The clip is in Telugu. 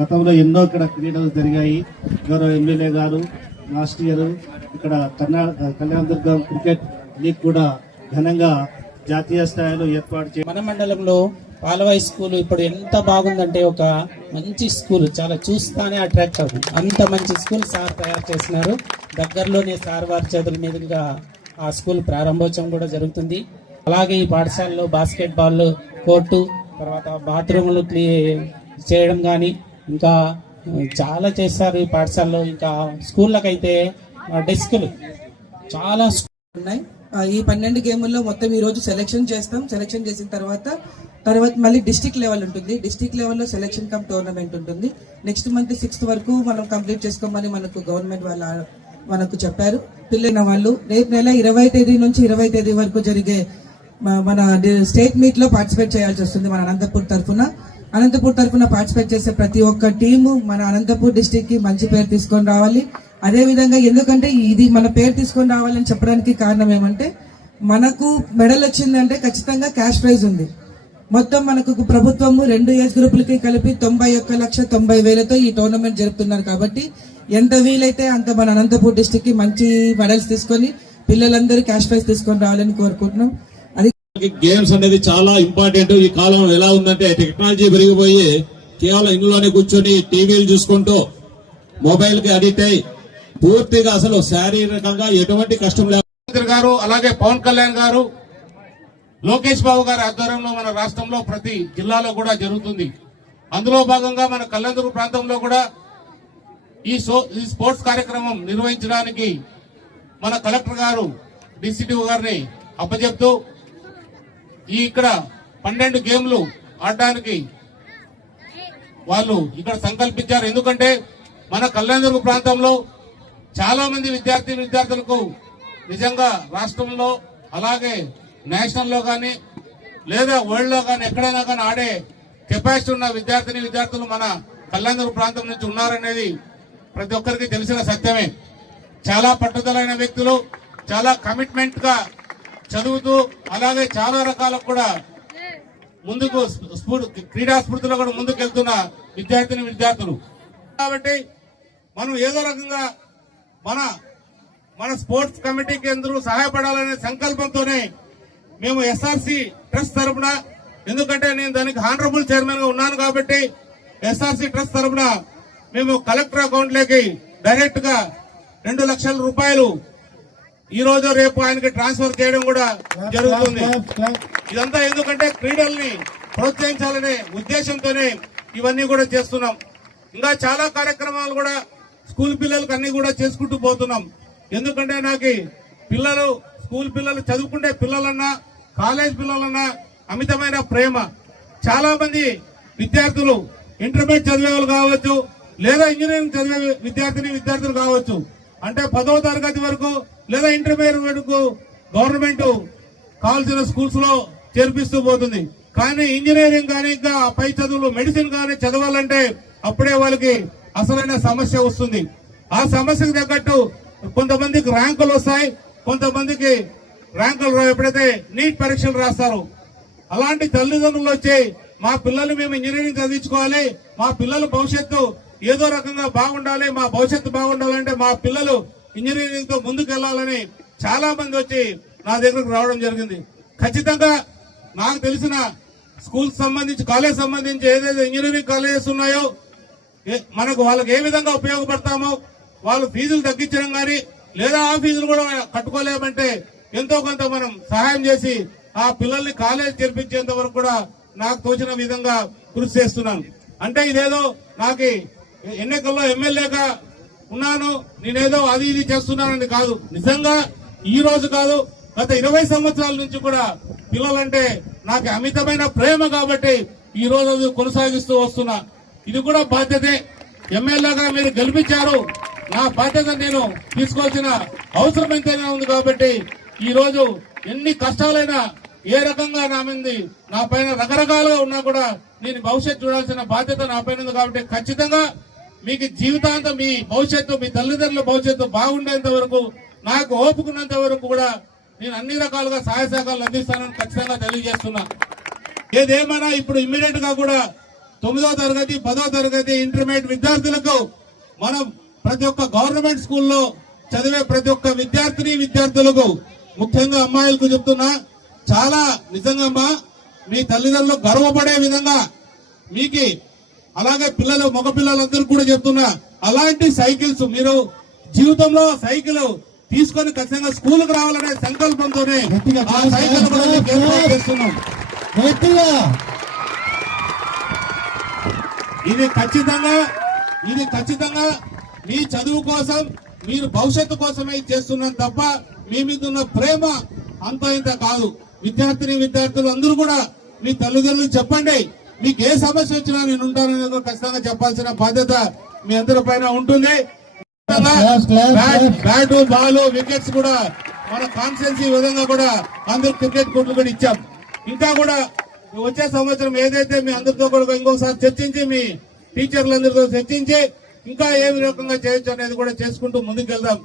గతంలో ఎన్నో ఇక్కడ క్రీడలు జరిగాయి. గౌరవ ఎమ్మెల్యే గారు లాస్ట్ ఇయర్ ఇక్కడ కళ్యాణదుర్గం క్రికెట్ లీగ్ కూడా ఘనంగా జాతీయ స్థాయిలో ఏర్పాటు చేయాలి. మన మండలంలో పాలవాయి స్కూల్ ఇప్పుడు ఎంత బాగుందంటే ఒక మంచి స్కూల్, చాలా చూస్తానే అట్రాక్ట్ అవుతుంది. అంత మంచి స్కూల్ సార్ తయారు చేసినారు. దగ్గరలోనే సార్ వారి చేతుల మీదుగా ఆ స్కూల్ ప్రారంభోత్సవం కూడా జరుగుతుంది. అలాగే ఈ పాఠశాలలో బాస్కెట్ బాల్ కోర్టు, తర్వాత బాత్రూములు చేయడం కానీ ఇంకా చాలా చేస్తారు ఈ పాఠశాలలో. ఇంకా స్కూళ్ళకైతే డెస్కులు చాలా ఉన్నాయి. ఈ 12 గేముల్లో మొత్తం ఈ రోజు సెలెక్షన్ చేస్తాం. సెలెక్షన్ చేసిన తర్వాత మళ్ళీ డిస్ట్రిక్ట్ లెవెల్ ఉంటుంది. డిస్ట్రిక్ట్ లెవెల్లో సెలెక్షన్ కమ్ టోర్నమెంట్ ఉంటుంది. నెక్స్ట్ మంత్ 6th వరకు మనం కంప్లీట్ చేసుకోమని మనకు గవర్నమెంట్ వాళ్ళు మనకు చెప్పారు. పిల్లల వాళ్ళు రేపు నెల 20వ తేదీ నుంచి 20వ తేదీ వరకు జరిగే మన స్టేట్ మీట్ లో పార్టిసిపేట్ చేయాల్సి వస్తుంది. మన అనంతపూర్ తరఫున పార్టిసిపేట్ చేసే ప్రతి ఒక్క టీము మన అనంతపూర్ డిస్టిక్ కి మంచి పేరు తీసుకొని రావాలి. అదే విధంగా ఎందుకంటే ఇది మన పేరు తీసుకొని రావాలని చెప్పడానికి కారణం ఏమంటే మనకు మెడల్ వచ్చిందంటే ఖచ్చితంగా క్యాష్ ప్రైజ్ ఉంది. మొత్తం మనకు ప్రభుత్వము 2 ఏజ్ గ్రూపులకి కలిపి 91,90,000తో ఈ టోర్నమెంట్ జరుపుతున్నారు. కాబట్టి ఎంత వీలైతే అంత మన అనంతపూర్ డిస్టిక్ కి మంచి మెడల్స్ తీసుకొని పిల్లలందరూ క్యాష్ ప్రైజ్ తీసుకొని రావాలని కోరుకుంటున్నాం. గేమ్స్ అనేది చాలా ఇంపార్టెంట్. ఈ కాలం ఎలా ఉందంటే టెక్నాలజీ పెరిగిపోయి కేవలం ఇంట్లోనే కూర్చొని టీవీలు చూసుకుంటూ మొబైల్ కి అడిక్ట్ అయి పూర్తిగా అసలు శారీరకంగా ఎటువంటి కష్టం లేదు గారు, అలాగే పవన్ కళ్యాణ్ గారు, లోకేష్ బాబు గారి ఆధ్వర్యంలో మన రాష్ట్రంలో ప్రతి జిల్లాలో కూడా జరుగుతుంది. అందులో భాగంగా మన కళ్యాణదుర్గ ప్రాంతంలో కూడా ఈ స్పోర్ట్స్ కార్యక్రమం నిర్వహించడానికి మన కలెక్టర్ గారు డిసిటిఓ గారిని అప్పచెప్తూ ఇక్కడ 12 గేమ్లు ఆడడానికి వాళ్ళు ఇక్కడ సంకల్పించారు. ఎందుకంటే మన కళ్యాణదుర్గ ప్రాంతంలో చాలా మంది విద్యార్థులకు నిజంగా రాష్ట్రంలో అలాగే నేషనల్ లో కానీ లేదా వరల్డ్ లో కానీ ఎక్కడైనా కానీ ఆడే కెపాసిటీ ఉన్న విద్యార్థులు మన కళ్యాణదుర్గ ప్రాంతం నుంచి ఉన్నారనేది ప్రతి ఒక్కరికి తెలిసిన సత్యమే. చాలా పట్టుదలైన వ్యక్తులు, చాలా కమిట్మెంట్ గా చదువుతూ అలాగే చాలా రకాలకు కూడా ముందుకు క్రీడా స్ఫూర్తిలో కూడా ముందుకు వెళ్తున్న విద్యార్థులు కాబట్టి మనం ఏదో రకంగా మన స్పోర్ట్స్ కమిటీకి అందరూ సహాయపడాలనే సంకల్పంతోనే మేము ఎస్ఆర్సి ట్రస్ట్ తరఫున, ఎందుకంటే నేను దానికి హానరబుల్ చైర్మన్ గా ఉన్నాను కాబట్టి ఎస్ఆర్సి ట్రస్ట్ తరఫున మేము కలెక్టర్ అకౌంట్ లోకి డైరెక్ట్ గా 2 లక్షల రూపాయలు ఈ రోజు రేపు ఆయనకి ట్రాన్స్ఫర్ చేయడం కూడా జరుగుతుంది. ఇదంతా ఎందుకంటే క్రీడల్ని ప్రోత్సహించాలనే ఉద్దేశంతోనే ఇవన్నీ కూడా చేస్తున్నాం. ఇంకా చాలా కార్యక్రమాలు కూడా స్కూల్ పిల్లలకు అన్ని కూడా చేసుకుంటూ పోతున్నాం. ఎందుకంటే నాకు స్కూల్ పిల్లలు చదువుకుంటే పిల్లలన్నా కాలేజ్ పిల్లలన్నా అమితమైన ప్రేమ. చాలా మంది విద్యార్థులు ఇంటర్మీడియట్ చదివే వాళ్ళు కావచ్చు, లేదా ఇంజనీరింగ్ చదివే విద్యార్థులు కావచ్చు. అంటే 10వ తరగతి వరకు లేదా ఇంటర్మీడియట్ వరకు గవర్నమెంట్ కావాల్సిన స్కూల్స్ లో చేర్పిస్తూ పోతుంది. కానీ ఇంజనీరింగ్ కానీ ఇంకా పై చదువులు మెడిసిన్ కానీ చదవాలంటే అప్పుడే వాళ్ళకి అసలైన సమస్య వస్తుంది. ఆ సమస్యకు తగ్గట్టు కొంతమందికి ర్యాంకులు వస్తాయి, కొంతమందికి ర్యాంకులు ఎప్పుడైతే నీట్ పరీక్షలు రాస్తారు. అలాంటి తల్లిదండ్రులు వచ్చి మా పిల్లలు మేము ఇంజనీరింగ్ చదివించుకోవాలి, మా పిల్లల భవిష్యత్తు ఏదో రకంగా బాగుండాలి, మా భవిష్యత్తు బాగుండాలంటే మా పిల్లలు ఇంజనీరింగ్ తో ముందుకు వెళ్లాలని చాలా మంది వచ్చి నా దగ్గరకు రావడం జరిగింది. ఖచ్చితంగా నాకు తెలిసిన స్కూల్స్ సంబంధించి కాలేజ్ సంబంధించి ఏదైతే ఇంజనీరింగ్ కాలేజెస్ ఉన్నాయో మనకు వాళ్ళకి ఏ విధంగా ఉపయోగపడతామో వాళ్ళు ఫీజులు తగ్గించడం కానీ లేదా ఆ ఫీజులు కూడా కట్టుకోలేమంటే ఎంతో కొంత మనం సహాయం చేసి ఆ పిల్లల్ని కాలేజ్ చేర్పించేంత వరకు కూడా నాకు తోచిన విధంగా కృషి చేస్తున్నాను. అంటే ఇదేదో నాకు ఎన్నికల్లో ఎమ్మెల్యేగా ఉన్నాను నేనేదో అది ఇది చేస్తున్నానని కాదు. నిజంగా ఈ రోజు కాదు, గత 20 సంవత్సరాల నుంచి కూడా పిల్లలంటే నాకు అమితమైన ప్రేమ కాబట్టి ఈ రోజు కొనసాగిస్తూ వస్తున్నా. ఇది కూడా బాధ్యతే. ఎమ్మెల్యేగా మీరు గెలిపించారు, నా బాధ్యత నేను తీసుకోవాల్సిన అవసరం ఎంతైనా ఉంది. కాబట్టి ఈ రోజు ఎన్ని కష్టాలైనా ఏ రకంగా నా పైన రకరకాలుగా ఉన్నా కూడా నేను భవిష్యత్తు చూడాల్సిన బాధ్యత నా పైన ఉంది. కాబట్టి ఖచ్చితంగా మీకు జీవితాంతం మీ భవిష్యత్తు, మీ తల్లిదండ్రుల భవిష్యత్తు బాగుండేంత వరకు, నాకు ఓపుకున్నంత వరకు కూడా నేను అన్ని రకాలుగా సహాయ సహకారాలు అందిస్తానని ఖచ్చితంగా తెలియజేస్తున్నా. ఏదేమైనా ఇప్పుడు ఇమ్మీడియట్ గా కూడా 9వ తరగతి 10వ తరగతి ఇంటర్మీడియట్ విద్యార్థులకు మనం ప్రతి ఒక్క గవర్నమెంట్ స్కూల్లో చదివే ప్రతి ఒక్క విద్యార్థులకు ముఖ్యంగా అమ్మాయిలకు చెప్తున్నా, చాలా నిజంగా అమ్మా మీ తల్లిదండ్రులు గర్వపడే విధంగా మీకు, అలాగే మగ పిల్లలందరూ కూడా చెప్తున్నా, అలాంటి సైకిల్స్ మీరు జీవితంలో సైకిల్ తీసుకొని ఖచ్చితంగా స్కూల్కి రావాలనే సంకల్పంతోనే ఆ సైకిల్ కూడా మీకు ఏర్పాటు చేస్తున్నాం. ఇది ఖచ్చితంగా మీ చదువు కోసం, మీరు భవిష్యత్తు కోసమే చేస్తున్నాం తప్ప మీ మీద ఉన్న ప్రేమ అంత ఇంత కాదు. విద్యార్థులు అందరూ కూడా మీ తల్లిదండ్రులు చెప్పండి, మీకు ఏ సమస్య వచ్చినా నేను ఉంటానని ఖచ్చితంగా చెప్పాల్సిన బాధ్యత మీ అందరి పైన ఉంటుంది. బ్యాట్ బాల్ వికెట్స్ కూడా మన కాన్స్టిట్యున్సీ విధంగా కూడా అందరు క్రికెట్ కోర్టులు కూడా ఇచ్చాం. ఇంకా కూడా వచ్చే సంవత్సరం ఏదైతే మీ అందరితో కూడా ఇంకొకసారి చర్చించి, మీ టీచర్లందరితో చర్చించి ఇంకా ఏ రకంగా చేయొచ్చు అనేది కూడా చేసుకుంటూ ముందుకు వెళ్దాం.